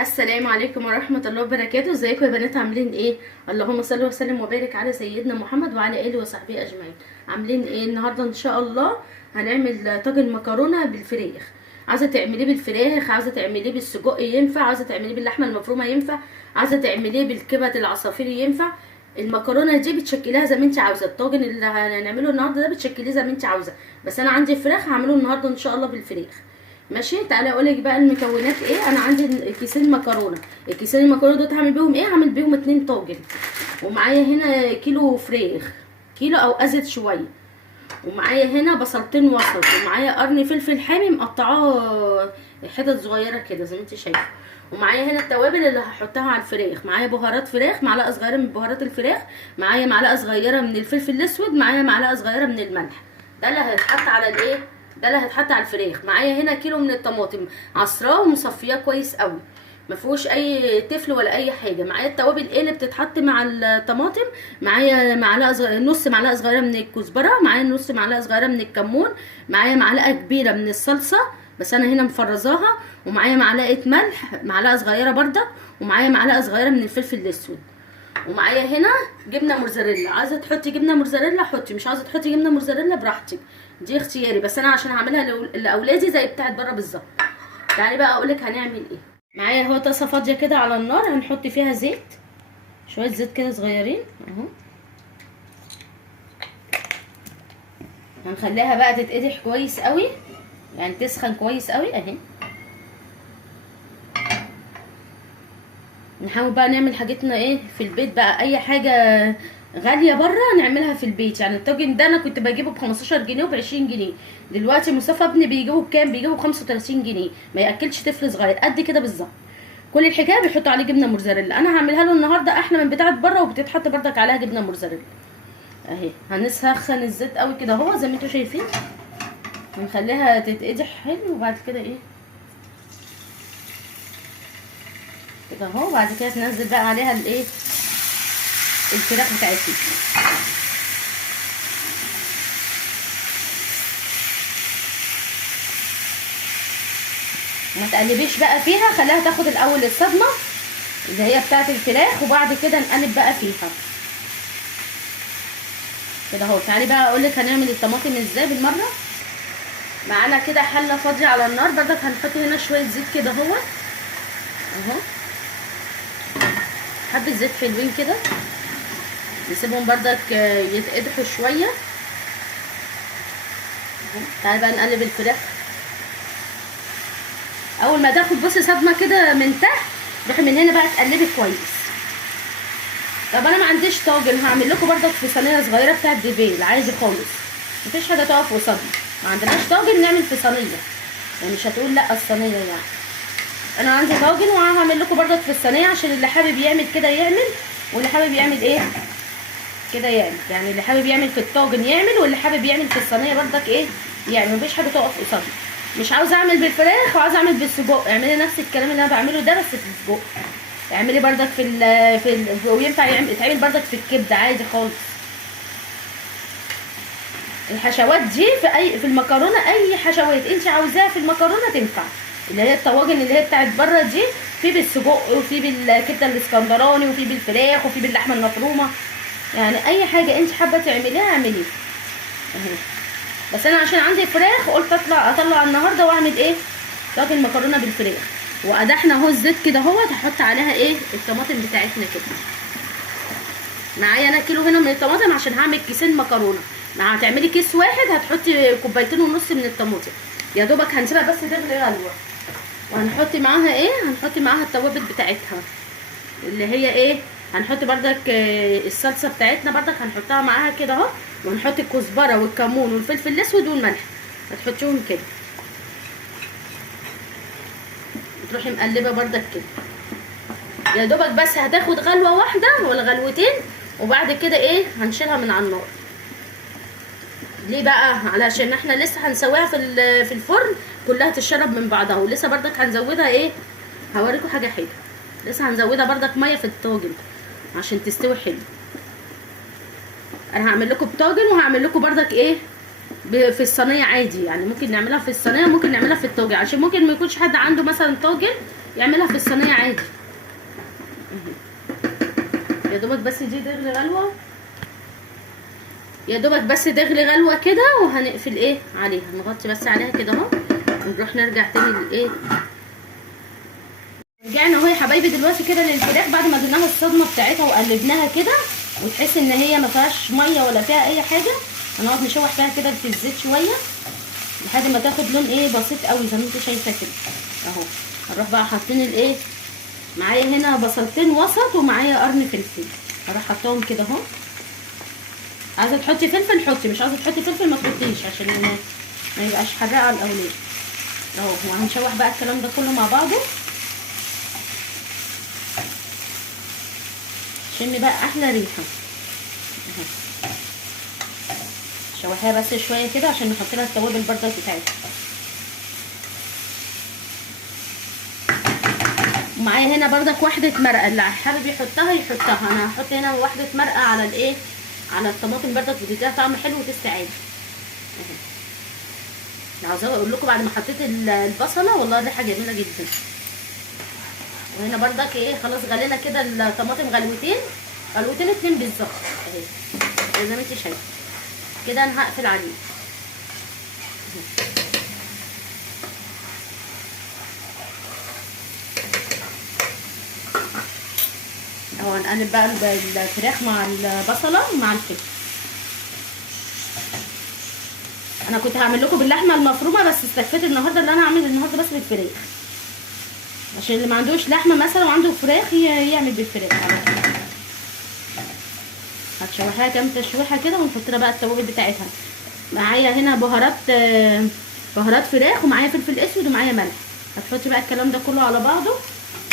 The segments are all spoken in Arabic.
السلام عليكم ورحمة الله وبركاته. ازيكم يا بنات؟ عاملين ايه؟ اللهم صل وسلم وبارك على سيدنا محمد وعلى اله وصحبه اجمعين. عاملين ايه النهارده؟ ان شاء الله هنعمل طاجن مكرونة بالفراخ. عايزة تعمليه بالفراخ، عايزة تعمليه بالسجق ينفع، عايزة تعمليه باللحمة المفرومة ينفع، عايزة تعمليه بالكبد العصافير ينفع. المكرونة دي بتشكليها زي ما انت عاوزة. الطاجن اللي هنعمله النهارده ده بتشكليه زي ما انت عاوزة، بس انا عندي فراخ هعمله النهارده ان شاء الله بالفراخ. ماشي، تعالى اقولك بقى المكونات ايه. انا عندي كيسين مكرونه. الكيسين المكرونه دول هعمل بيهم ايه؟ هعمل بيهم 2 طاجن. ومعايا هنا كيلو فراخ، كيلو او ازيد شويه. ومعايا هنا بصلتين وسط، ومعايا قرن فلفل حامي مقطعاه حتت صغيره كده زي ما انت شايفه. ومعايا هنا التوابل اللي هحطها على الفراخ. معايا بهارات فراخ، معلقه صغيره من بهارات الفراخ، معايا معلقه صغيره من الفلفل الاسود، معايا معلقه صغيره من الملح. ده اللي هيتحط على الايه، ده اللي هيتحط على الفراخ. معايا هنا كيلو من الطماطم عصراه ومصفياه كويس قوي، ما فيهوش اي تفل ولا اي حاجه. معايا التوابل ايه اللي بتتحط مع الطماطم. معايا معلقه صغيره، نص معلقه صغيره من الكزبره، معايا نص معلقه صغيره من الكمون، معايا معلقه كبيره من الصلصه بس انا هنا مفرزاها، ومعايا معلقه ملح معلقه صغيره بردك، ومعايا معلقه صغيره من الفلفل الاسود. ومعايا هنا جبنه موتزاريلا. عايزه تحطي جبنه موتزاريلا حطي، مش عايزه تحطي جبنه موتزاريلا براحتك، دي اختياري، بس انا عشان هعملها لاولادي زي بتاعت بره بالظبط. تعالي بقى اقولك هنعمل ايه. معايا اهو طاسه فاضيه كده على النار، هنحط فيها زيت، شويه زيت كده صغيرين اهو. هنخليها بقى تتقدح كويس قوي، يعني تسخن كويس قوي اهي. نحاول بقى نعمل حاجتنا ايه في البيت بقى. اي حاجه غاليه بره نعملها في البيت. يعني الطاجن ده انا كنت بجيبه ب 15 جنيه وب 20 جنيه، دلوقتي مصطفى ابني بيجيبه بكام؟ بيجيبه ب 35 جنيه، ما ياكلش طفل صغير قد كده بالظبط. كل الحكايه بيحطوا عليه جبنه موتزاريلا. انا هعملها له النهارده احلى من بتاعه بره، وبتتحط بردك عليها جبنه موتزاريلا اهي. هنسخن الزيت قوي كده اهو زي ما انتوا شايفين، ونخليها تتقدح حلو. وبعد كده ايه كده اهو، بعد كده تنزل بقى عليها الايه، الفراخ بتاعتنا. ما تقلبيش بقى فيها، خليها تاخد الاول الصدمه اللي هي بتاعه الفراخ، وبعد كده نقلب بقى فيها كده اهو. تعالي بقى اقولك هنعمل الطماطم ازاي بالمره. معانا كده حله فاضيه على النار بردك، هنحط هنا شويه زيت كده اهو اهو، حبه زيت حلوين كده، نسيبهم بردك يتقدحوا شويه. تعالي بقى نقلب الفراخ. اول ما تاخد بصي صدمه كده من تحت، روحي من هنا بقى تقلبي كويس. طب انا ما عنديش طاجن، هعمل لكم بردك في صينيه صغيره بتاعت ديفيل عادي خالص، مفيش حاجه تقف قصادنا. ما عندناش طاجن نعمل في صينيه، يعني مش هتقول لا الصينيه يعني. انا عندي طاجن وهعمل لكم بردك في الصينيه، عشان اللي حابب يعمل كده يعمل، واللي حابب يعمل ايه كده يعمل. يعني اللي حابب يعمل في الطاجن يعمل، واللي حابب يعمل في الصينيه بردك ايه يعني، مفيش حاجه تقف قصادنا. مش عاوزه اعمل بالفراخ وعاوزه اعمل بالسجق، اعملي نفس الكلام اللي انا بعمله ده بس في السجق. اعملي بردك وينفع يتعمل بردك في الكبده عادي خالص. الحشوات دي في المكرونه، اي حشوات انت عاوزاها في المكرونه تنفع. اللي هي الطواجن اللي هي بتاعت بره دي، في بالسجق وفي بالكبده الاسكندراني وفي بالفراخ وفي باللحمه المفرومه، يعني اي حاجه انت حابه تعمليها اعمليها اهي. بس انا عشان عندي فراخ قلت اطلع النهارده واعمل ايه، طاجن مكرونه بالفراخ. وقدحنا اهو الزيت كده اهوت، هحط عليها ايه الطماطم بتاعتنا كده. معايا انا كيلو هنا من الطماطم عشان هعمل كيسين مكرونه. هتعملي كيس واحد هتحطي كوبايتين ونص من الطماطم، يا دوبك هنسيبها بس تغلي غلوه. وهنحط معاها ايه، هنحط معاها التوابل بتاعتها اللي هي ايه. هنحط بردك الصلصه بتاعتنا بردك هنحطها معاها كده اهو، وهنحط الكزبره والكمون والفلفل الاسود والملح، هتحطيهم كده. تروحي مقلبه بردك كده يا دوبك، بس هتاخد غلوه واحده ولا غلوتين، وبعد كده ايه هنشيلها من على النار. ليه بقى؟ علشان احنا لسه هنسويها في الفرن كلها تشرب من بعضها، ولسه بردك هنزودها ايه، هوريكم حاجه حلوه. لسه هنزودها بردك ميه في الطاجن عشان تستوي حلو. انا هعمل لكم بطاجن وهعمل لكم بردك ايه في الصينيه عادي، يعني ممكن نعملها في الصينيه، ممكن نعملها في الطاجن، عشان ممكن ما يكونش حد عنده مثلا طاجن يعملها في الصينيه عادي. يا دوبك بس دي تغلي غلوه، يا دوبك بس تغلي غلوه كده، وهنقفل ايه عليها، نغطي بس عليها كده اهو، ونروح نرجع تاني للايه. رجعنا اهو يا حبايبي دلوقتي كده للفراخ بعد ما اديناها الصدمه بتاعتها وقلبناها كده، وتحس ان هي ما فيهاش ميه ولا فيها اي حاجه. هنقعد نشوح فيها كده في الزيت شويه لحد ما تاخد لون ايه بسيط قوي زي ما انت شايفه كده اهو. هنروح بقى حاطين الايه، معايا هنا بصلتين وسط ومعايا قرن فلفل، هروح حطاهم كده اهو. عايزه تحطي فلفل حطي، مش عايزه تحطي فلفل ما تحطيش عشان ما يبقاش حراق على الاولاد اهو. وهنشوح بقى الكلام ده كله مع بعضه. شمي بقى احلى ريحه اهو. شوحيها بس شويه كده عشان نحط لها التوابل برده بتاعتها. ومعايا هنا بردك واحده مرقه، اللي حابب يحطها يحطها. انا هحط هنا واحده مرقه على الايه، على الطماطم بردك، بتديها طعم حلو وتست عادي اهي. عاوزه اقول لكم بعد ما حطيت البصله والله الريحه جميله جدا. وهنا بردك ايه خلاص غلينا كده الطماطم غلوتين، غلوتين 2 بالظبط اهي زي ما انت شايفه كده. انا هقفل عليه اهو. هنقلب بقى الفراخ مع البصله مع الفلفل. انا كنت هعمل لكم باللحمه المفرومه بس استكفيت النهارده اللي انا هعمل النهارده بس بالفراخ، عشان اللي ما عندوش لحمه مثلا وعنده فراخ يعمل بالفراخ على طول. هتشوحيها كام تشويحه كده ونحط لها بقى التوابل بتاعتها. معايا هنا بهارات فراخ، ومعايا فلفل اسود، ومعايا ملح. هتحطي بقى الكلام ده كله على بعضه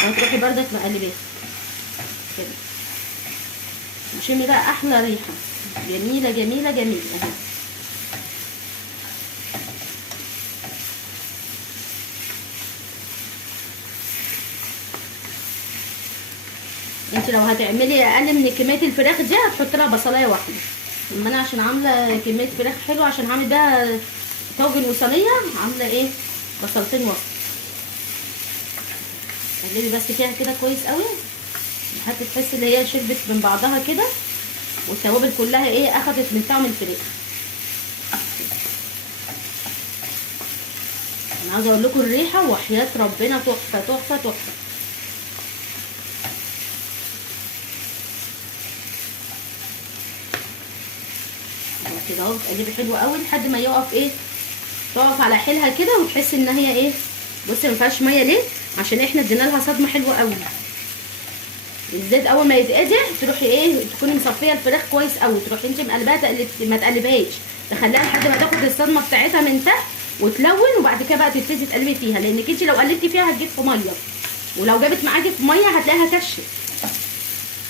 وهتروحي بردك مقلباه كده. وشمي بقى احلى ريحه جميله جميله جميله اهي. انت لو هتعملي اقل من كميه الفراخ دي هتحطي لها بصلايه واحده. اما انا عشان عامله كميه فراخ حلوه عشان هعمل بيها طاجن وصينيه، عامله ايه بصلتين وسط. قلبي بس فيها كده كويس قوي لحد تحسي ان هي شربت من بعضها كده، والتوابل كلها ايه اخدت من طعم الفراخ. انا عاوزه اقول لكم الريحه وحياه ربنا تحفه تحفه تحفه. كده اهو بتقلبي حلو قوي لحد ما يقف ايه، تقف على حيلها كده وتحسي ان هي ايه. بصي ما فيهاش ميه ليه؟ عشان احنا ادينا لها صدمه حلوه قوي. الزيت اول ما يتقدح تروحي ايه، تكوني مصفيه الفراخ كويس قوي، تروحي انت مقلباها ما تقلبهاش، تخليها لحد ما تاخد الصدمه بتاعتها من تحت وتلون، وبعد كده بقى تبتدي تقلبي فيها، لانك انت لو قلبتي فيها هتجيب في ميه، ولو جابت معاكي في ميه هتلاقيها كشت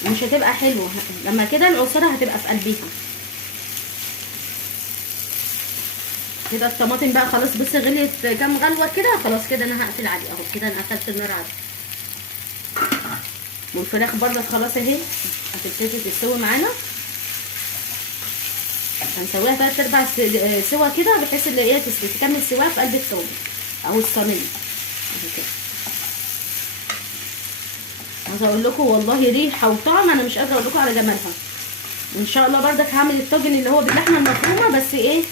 ومش هتبقى حلوه. لما كده العصاره هتبقى في قلبيها كده. الطماطم بقى خلاص بصي غليت كام غلوه كده، خلاص كده انا هقفل عليه اهو. كده انا قفلت النار عليه. والفراخ برضه خلاص اهي هتبتدي تستوي معانا. هنسويها 3/4 سوا كده بحيث ان هي تكمل سواها في قلب الطاجن او الصينيه اهي كده. عايزه اقول لكم والله ريحه وطعم انا مش قادره اقول لكم على جمالها. وان شاء الله بردك هعمل الطاجن اللي هو باللحمه المفرومه، بس ايه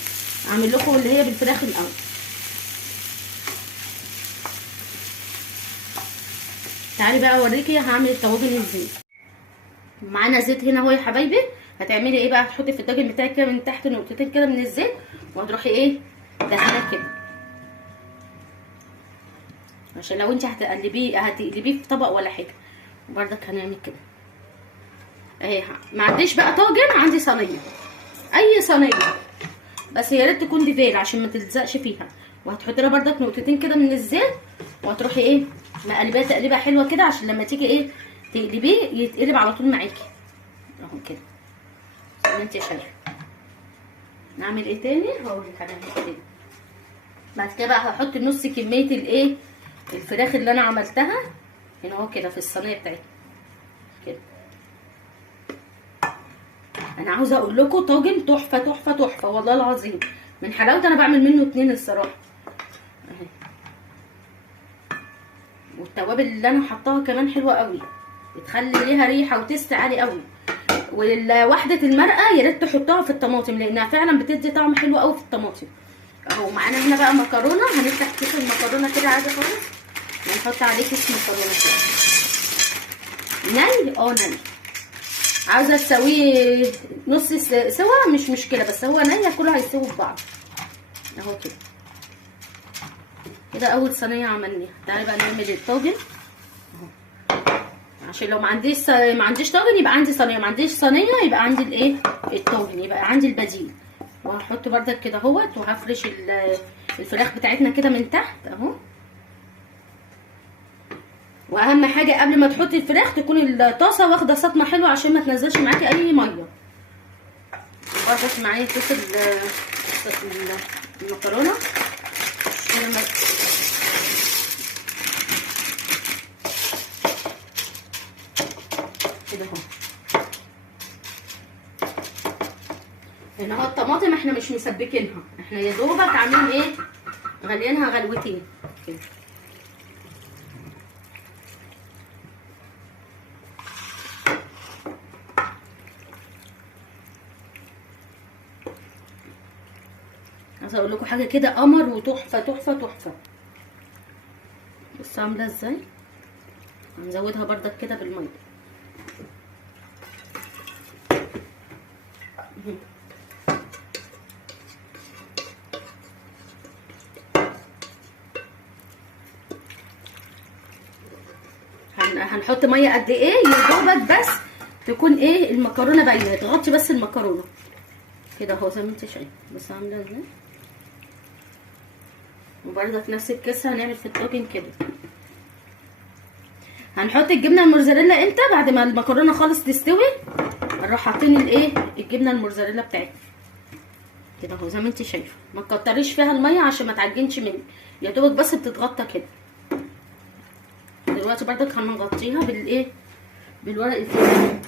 اعمل لكم اللي هي بالفراخ الاول. تعالي بقى اوريكي هعمل الطواجن ازاي. معانا زيت هنا اهو يا حبايبي. هتعملي ايه بقى، هتحطي في الطاجن بتاعك كده من تحت نقطتين كده من الزيت، وهتروحي ايه دهناه كده، عشان لو انت هتقلبيه في طبق ولا حاجه. وبرضك هنعمل كده اهي. ما عنديش بقى طاجن، عندي صينيه، اي صينيه بس يا ريت تكون ديفال عشان ما تلزقش فيها. وهتحطي لها بردك نقطتين كده من الزيت، وهتروحي ايه مقلباه تقليبه حلوه كده، عشان لما تيجي ايه تقلبيه يتقلب على طول معاكي اهو كده زي ما انت شايفه. نعمل ايه تاني هقول لك هنعمل ايه تاني. بعد كده بقى هحط نص كميه الايه الفراخ اللي انا عملتها هنا اهو كده في الصينيه بتاعتي كده. انا عاوزه اقول لكم طاجن تحفه تحفه تحفه والله العظيم. من حلاوته انا بعمل منه 2 الصراحه اهي. والتوابل اللي انا حطاها كمان حلوه قوي، بتخلي ليها ريحه وتست عالي قوي. ووحده المرقه يا ريت تحطها في الطماطم لانها فعلا بتدي طعم حلو قوي في الطماطم. اهو معانا هنا بقى مكرونه، هنفتح كيس المكرونه كده عادي خالص ونحط عليه كيس مكرونه كده ني. عاوزه تسويه نص سوا مش مشكله، بس هو ني كله هيستوي في بعض اهو كده. كده اول صينيه عملناها. تعالي بقى نعمل الطاجن اهو، عشان لو ما عنديش طاجن يبقى عندي صينيه، ما عنديش صينيه يبقى عندي الايه الطاجن، يبقى عندي البديل. وهحط بردك كده اهوت، وهفرش الفراخ بتاعتنا كده من تحت اهو. واهم حاجه قبل ما تحطي الفراخ تكون الطاسه واخده سطمه حلوه عشان ما تنزلش معاكي اي ميه. وبرضك معايا كيس المكرونه كده اهو. هنا اهو الطماطم احنا مش مسبكينها، احنا يا دوبك عاملين ايه غلينها غلوتين كده. عايزه اقول لكم حاجه كده قمر وتحفه تحفه تحفه. بصوا عامله ازاي. هنزودها بردك كده بالميه. هنحط ميه قد ايه يا دوبك بس تكون ايه المكرونه باينه، تغطي بس المكرونه كده اهو زي ما انت شايفه. بس عامله ازاي. وبرده في نفس الكيس هنعمل في الطاجن كده. هنحط الجبنه الموزاريلا امتى؟ بعد ما المكرونه خالص تستوي نروح حاطين الايه الجبنه الموزاريلا بتاعتنا كده اهو زي ما انت شايفه. ما تكتريش فيها الميه عشان ما تعجنش منك، يا دوبك بس بتتغطى كده. دلوقتي برضك هنغطيها بالايه بالورق الفويل.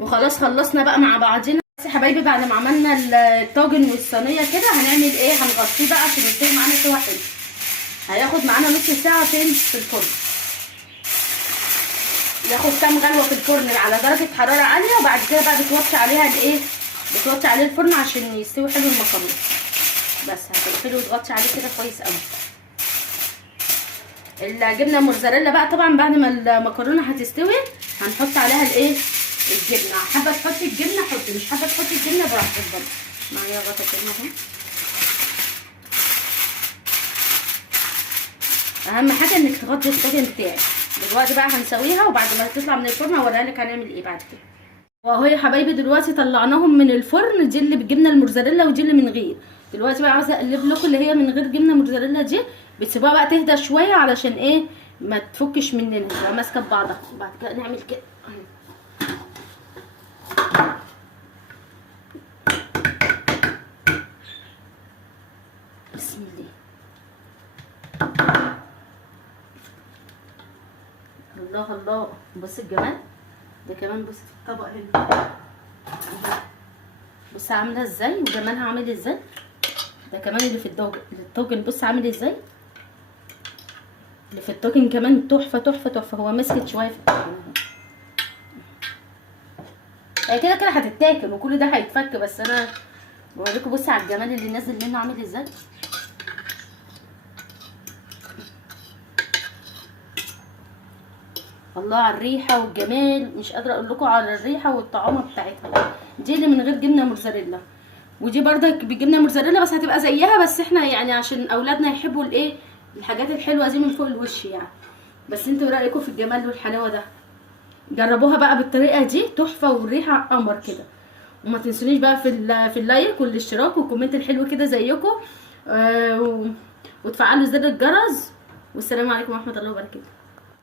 وخلاص خلصنا بقى مع بعضنا يا حبايبي. بعد ما عملنا الطاجن والصينيه كده هنعمل ايه؟ هنغطيه بقى عشان يستوي معانا سوا حلو. هياخد معانا نص ساعه في الفرن، ياخد كام غلوه في الفرن على درجه حراره عاليه. وبعد كده بقى بتوطي عليها الايه بتوطي عليه الفرن عشان يستوي حلو المكرونه. بس هتقفلي وتغطي عليه كده كويس قوي. الجبنه الموزاريلا بقى طبعا بعد ما المكرونه هتستوي هنحط عليها الايه الجبنه. حابه تحطي الجبنه حطي، مش حابه تحطي الجبنه براحتك برضه. معايا غطا كده اهو. اهم حاجه انك تغطي الطاجن بتاعك. دلوقتي بقى هنسويها وبعد ما تطلع من الفرن هوريها لك هنعمل ايه بعد كده. واهو يا حبايبي دلوقتي طلعناهم من الفرن، دي اللي بالجبنه الموزاريلا ودي اللي من غير. دلوقتي بقى عاوزه اقلب لكم اللي هي من غير جبنه موزاريلا دي، بتسيبوها بقى تهدى شويه علشان ايه ما تفكش مننا تبقى ماسكه ببعضها. وبعد كده نعمل كده بسم الله. الله الله بص الجمال ده كمان. بص في الطبق هنا بص عامله ازاي وجمالها عامل ازاي. ده كمان اللي في الطاجن بص عامل ازاي. اللي في الطاجن كمان تحفه تحفه تحفه. هو مسكت شويه في الطاجن اهي كده كده هتتاكل وكل ده هيتفك، بس انا بوريكم بص على الجمال اللي نازل منه عامل ازاي. الله على الريحه والجمال، مش قادره اقول لكم على الريحه والطعامه بتاعتها. دي اللي من غير جبنه موزاريلا، ودي برضك بجبنه موزاريلا بس هتبقى زيها، بس احنا يعني عشان اولادنا يحبوا الايه الحاجات الحلوه دي من فوق الوش يعني. بس انتوا ايه رايكم في الجمال والحلاوه ده؟ جربوها بقى بالطريقه دي تحفه والريحه قمر كده. وما تنسونيش بقى في اللايك والاشتراك والكومنت الحلو كده زيكم، وتفعلوا زر الجرس. والسلام عليكم ورحمه الله وبركاته.